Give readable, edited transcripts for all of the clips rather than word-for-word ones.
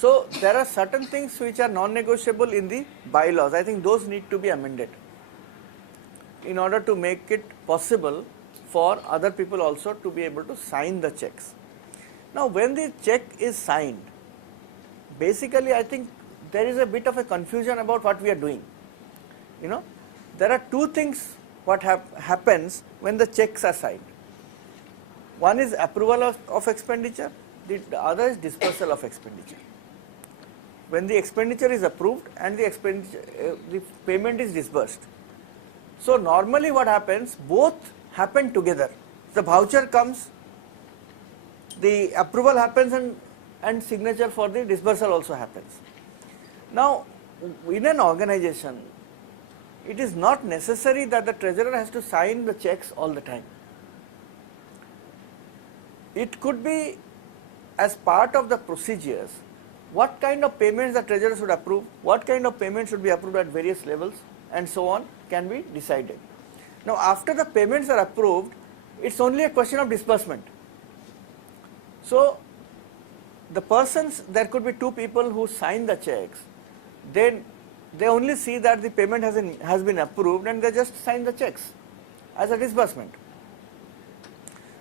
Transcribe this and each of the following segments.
So there are certain things which are non-negotiable in the bylaws. I think those need to be amended in order to make it possible for other people also to be able to sign the checks. Now when the check is signed, basically I think there is a bit of a confusion about what we are doing. You know, there are two things what happens when the checks are signed. One is approval of expenditure, the other is dispersal of expenditure. When the expenditure is approved and the payment is disbursed. So normally what happens, both happen together. The voucher comes, the approval happens, and signature for the disbursal also happens. Now in an organization, it is not necessary that the treasurer has to sign the checks all the time. It could be as part of the procedures, what kind of payments the treasurer should approve, what kind of payments should be approved at various levels, and so on can be decided. Now after the payments are approved, it's only a question of disbursement. So the persons, there could be two people who sign the checks, then they only see that the payment has been approved and they just sign the checks as a disbursement.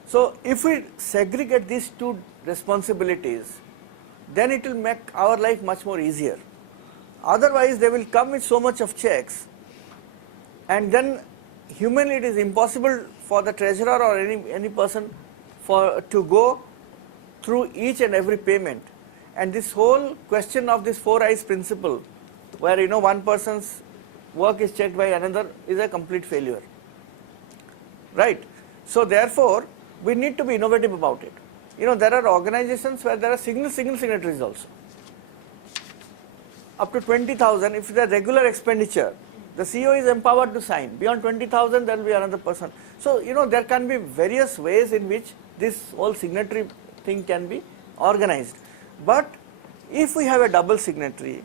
So if we segregate these two responsibilities, then it will make our life much more easier. Otherwise they will come with so much of checks, and then humanly it is impossible for the treasurer or any person to go through each and every payment. And this whole question of this 4 eyes principle, where one person's work is checked by another, is a complete failure, right? So therefore we need to be innovative about it. There are organizations where there are single signatories also. Up to 20,000, if the regular expenditure, the CEO is empowered to sign. Beyond 20,000, there will be another person. So there can be various ways in which this whole signatory thing can be organized. But if we have a double signatory,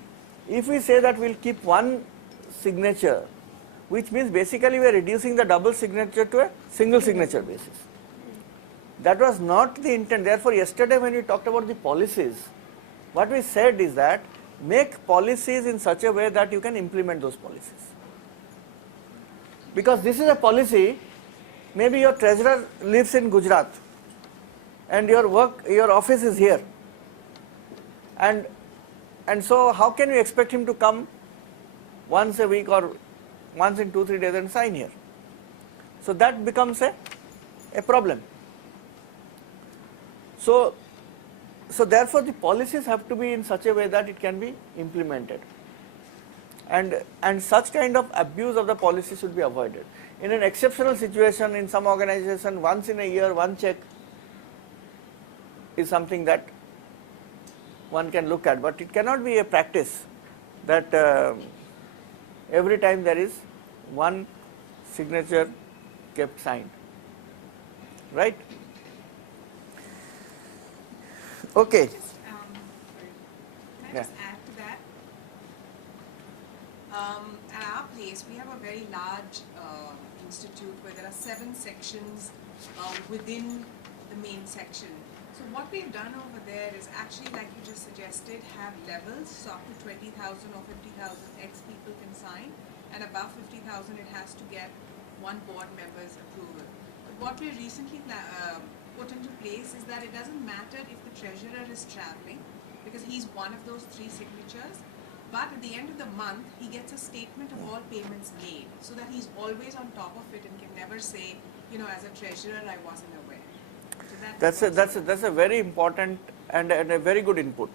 if we say that we will keep one signature, which means basically we are reducing the double signature to a single signature basis. That was not the intent. Therefore yesterday when we talked about the policies, what we said is that make policies in such a way that you can implement those policies. Because this is a policy, maybe your treasurer lives in Gujarat and your office is here, and so how can you expect him to come once a week or once in 2-3 days and sign here? So that becomes a problem. So therefore the policies have to be in such a way that it can be implemented, and such kind of abuse of the policy should be avoided. In an exceptional situation, in some organization, once in a year one check is something that one can look at, but it cannot be a practice that every time there is one signature kept signed, right? Okay. Can I just add to that? At our place, we have a very large institute where there are 7 sections within the main section. So what we've done over there is actually, like you just suggested, have levels. So up to 20,000 or 50,000 X people can sign, and above 50,000 it has to get one board member's approval. But what we recently put into place is that it doesn't matter if the treasurer is traveling, because he's one of those 3 signatures, but at the end of the month he gets a statement of all payments made, so that he's always on top of it and can never say, as a treasurer I wasn't aware. So that's a very important and a very good input.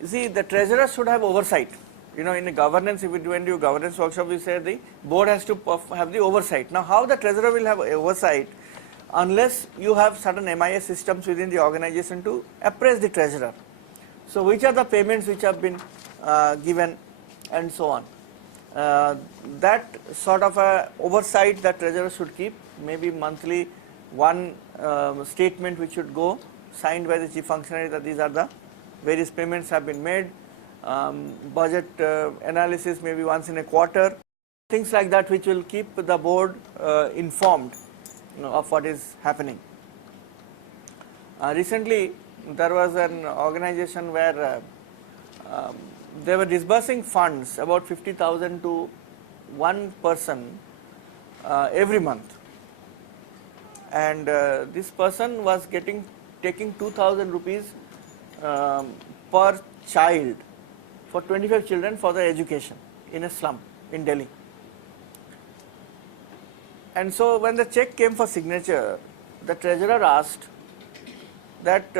You see, the treasurer should have oversight. In a governance, if we do a governance workshop, we say the board has to have the oversight. Now how the treasurer will have oversight unless you have certain MIS systems within the organization to appraise the treasurer? So which are the payments which have been given, and so on. That sort of a oversight that treasurer should keep, maybe monthly one statement which should go signed by the chief functionary that these are the various payments have been made, budget analysis maybe once in a quarter, things like that, which will keep the board informed of what is happening. Recently there was an organization where they were disbursing funds, about 50,000 to one person every month. And this person was taking 2,000 rupees per child for 25 children for their education in a slum in Delhi. And so when the check came for signature, the treasurer asked that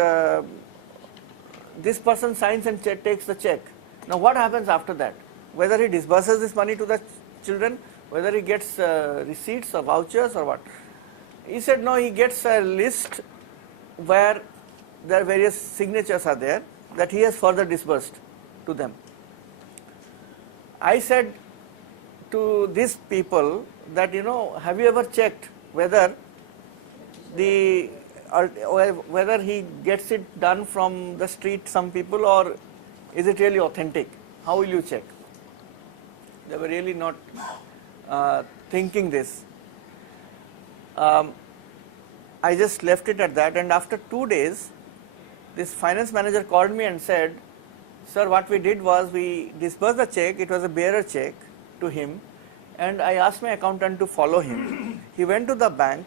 this person signs and takes the check. Now what happens after that? Whether he disburses this money to the children, whether he gets receipts or vouchers or what? He said no, he gets a list where their various signatures are there that he has further disbursed to them. I said to these people that, have you ever checked whether whether he gets it done from the street, some people, or is it really authentic? How will you check? They were really not thinking this. I just left it at that, and after 2 days, this finance manager called me and said, sir, what we did was we disbursed the check, it was a bearer check to him, and I asked my accountant to follow him. He went to the bank,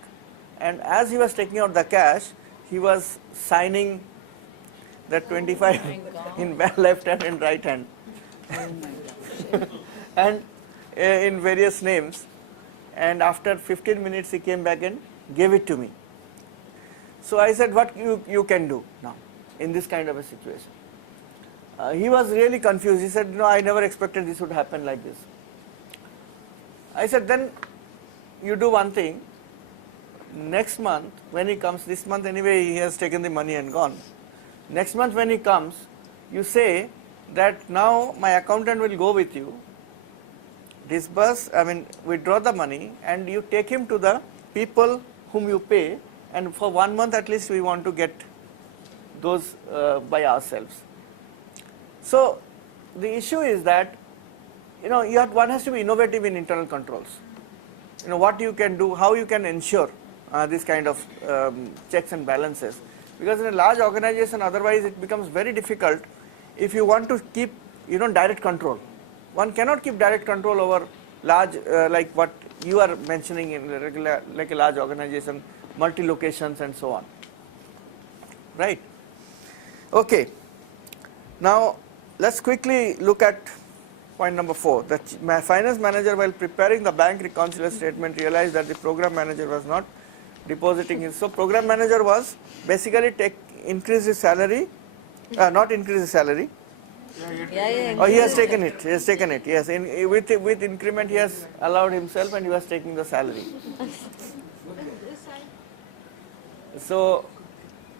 and as he was taking out the cash, he was signing the 25 in left hand and right hand, and in various names. And after 15 minutes, he came back and gave it to me. So I said, what you can do now in this kind of a situation? He was really confused. He said, no, I never expected this would happen like this. I said, then you do one thing. Next month when he comes, this month anyway he has taken the money and gone. Next month when he comes, you say that now my accountant will go with you, withdraw the money, and you take him to the people whom you pay, and for 1 month at least we want to get those by ourselves. So the issue is that one has to be innovative in internal controls. What you can do, how you can ensure this kind of checks and balances, because in a large organization otherwise it becomes very difficult if you want to keep direct control. One cannot keep direct control over large like what you are mentioning in like a large organization, multi-locations and so on, right? Okay, now let's quickly look at point number 4. The finance manager, while preparing the bank reconciliation statement, realized that the program manager was not depositing his. So program manager was basically increase his salary, not increase his salary. Oh, he has taken it. He has taken it. Yes, with increment he has allowed himself, and he was taking the salary. So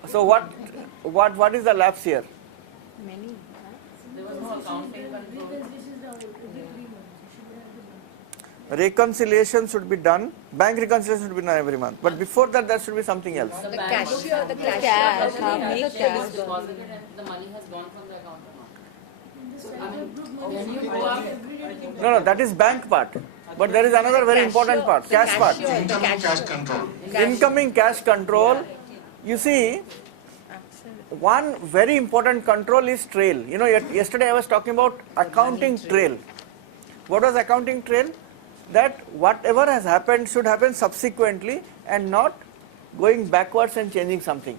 what is the lapse here? Many. There was no accounting control. Reconciliation should be done. Bank reconciliation should be done every month. But before that, there should be something else. The cashier, the cash, cash, how many much cash. was deposited and the money has gone from the account or not. When you go up, No, that is bank part. But there is another very important part, cash part. Incoming cash control. Incoming cash control. You see, one very important control is trail. Yesterday I was talking about accounting trail. What was accounting trail? That whatever has happened should happen subsequently and not going backwards and changing something.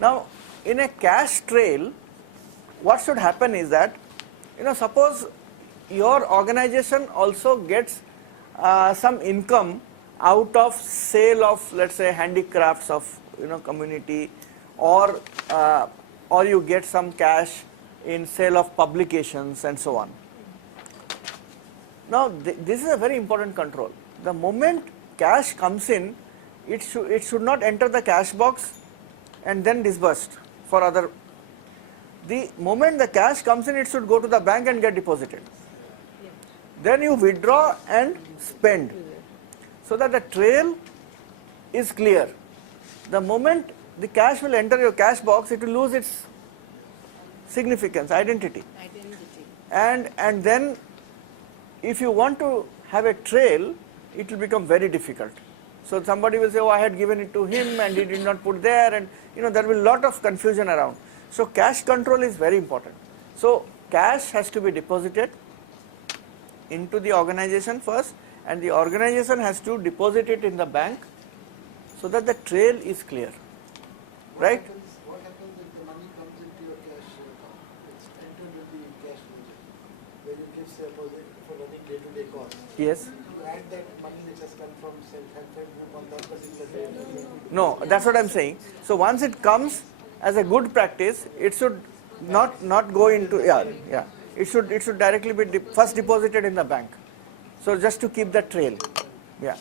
Now, in a cash trail, what should happen is that, suppose your organization also gets some income out of sale of, let's say, handicrafts of community, or you get some cash in sale of publications and so on. Now this is a very important control. The moment cash comes in, it should not enter the cash box and then disbursed for other. The moment the cash comes in, it should go to the bank and get deposited. Then you withdraw and spend, so that the trail is clear. The moment the cash will enter your cash box, it will lose its significance, identity. And then if you want to have a trail, it will become very difficult. So somebody will say, oh, I had given it to him and he did not put there, and there will be a lot of confusion around. So cash control is very important. So cash has to be deposited into the organization first, and the organization has to deposit it in the bank so that the trail is clear, right? What happens if the money comes into your cash account? It's entered in the cash ledger, where you give deposit for running day-to-day costs. Yes. You add that money which has come from self-help group on that particular day. No, that's what I'm saying. So once it comes as a good practice, it should not go into, yeah. It should directly be first deposited in the bank. So just to keep the trail. Yeah.